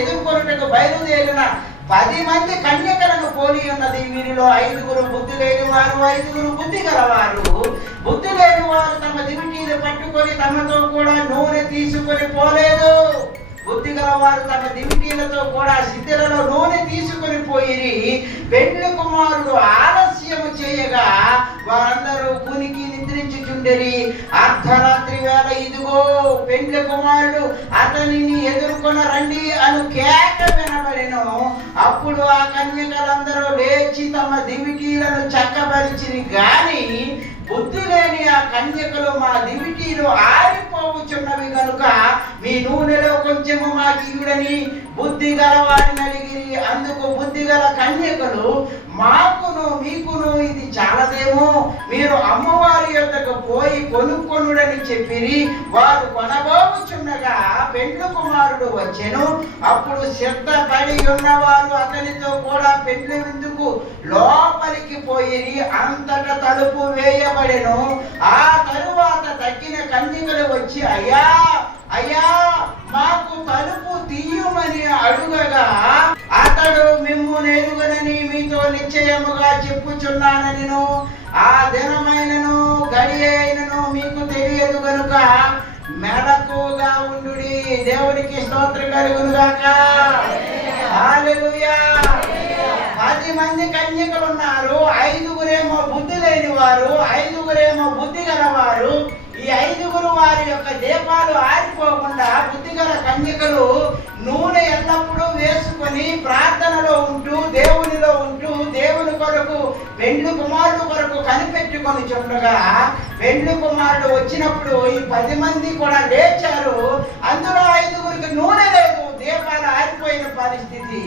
ఎదుర్కొనుటకు బయలుదేరిన 10 మంది కన్యకలను పోలి ఉన్నది. వీరిలో 5 బుద్ధి లేని వారు, 5 బుద్ధి గలవారు. బుద్ధి లేని వారు తమ దివిటీలు పట్టుకొని తమతో కూడా నూనె తీసుకొని పోలేదు. బుద్ధి గలవారు తమ దివిటీలతో కూడా సిద్ధలలో నూనె తీసుకొని పోయిరి. పెండ్లి కుమారుడు ఆలస్యము చేయగా వారందరూ కునికి నిద్రించుచుండెరి. అర్ధరాత్రి వేళ ఇదిగో పెండ్లి కుమారుడు అతనిని ఎదుర్కొన రండి అను కేక వినబడెను. అప్పుడు ఆ కన్యకలందరూ లేచి తమ దివిటీలను చక్కబరిచిరి. గాని బుద్ధి లేని ఆ కన్యకలు, మా దివిటీలు ఆరిపోవుచున్నవి గనుక మీ నూనెలో కొంచెము మాకు ఇవ్వడని బుద్ధి గల వారిని అడిగిరి. అందుకు బుద్ధి గల కన్యకలు, మాకును మీకును ఇది చాలదేమో, మీరు అమ్మవారి యొద్దకు పోయి కొనుక్కొనుడని చెప్పిరి. వారు కొనబోచుండగా పెండ్లి కుమారుడు వచ్చెను. అప్పుడు సిద్ధపడి ఉన్నవారు అతనితో కూడా పెండ్లి విందుకు లోపలికి పోయిరి. అంతటా తలుపు వేయబడెను. ఆ తరువాత తగ్గిన కన్యకలు వచ్చి, అయ్యా అయ్యా మాకు తలుపు తీయుమని అడుగగా, అతడు మిమ్మును ఎరుగనని మీతో నిశ్చయముగా చెప్పుచున్నాననిను, ఆ దినమైనను గడియ అయినను మీకు తెలియదు గనుక మెలకుగా ఉండుడి. దేవునికి స్తోత్రం కలుగును గాక. హల్లెలూయా. 10 మంది కన్యకలు ఉన్నారు. 5 బుద్ధి లేని వారు, 5 బుద్ధి గలవారు. ఈ 5 వారి యొక్క దీపాలు ఆరిపోకుండా బుద్ధిగల కన్యకలు నూనె ఎల్లప్పుడూ వేసుకొని ప్రార్థనలో ఉంటూ, దేవునిలో ఉంటూ, దేవుని కొరకు పెండ్లి కుమారుడు కొరకు కనిపెట్టుకొని చుండగా పెండ్లి కుమారుడు వచ్చినప్పుడు ఈ 10 మంది కూడా లేచారు. అందులో 5 నూనె లేదు, దీపాలు ఆరిపోయిన పరిస్థితి.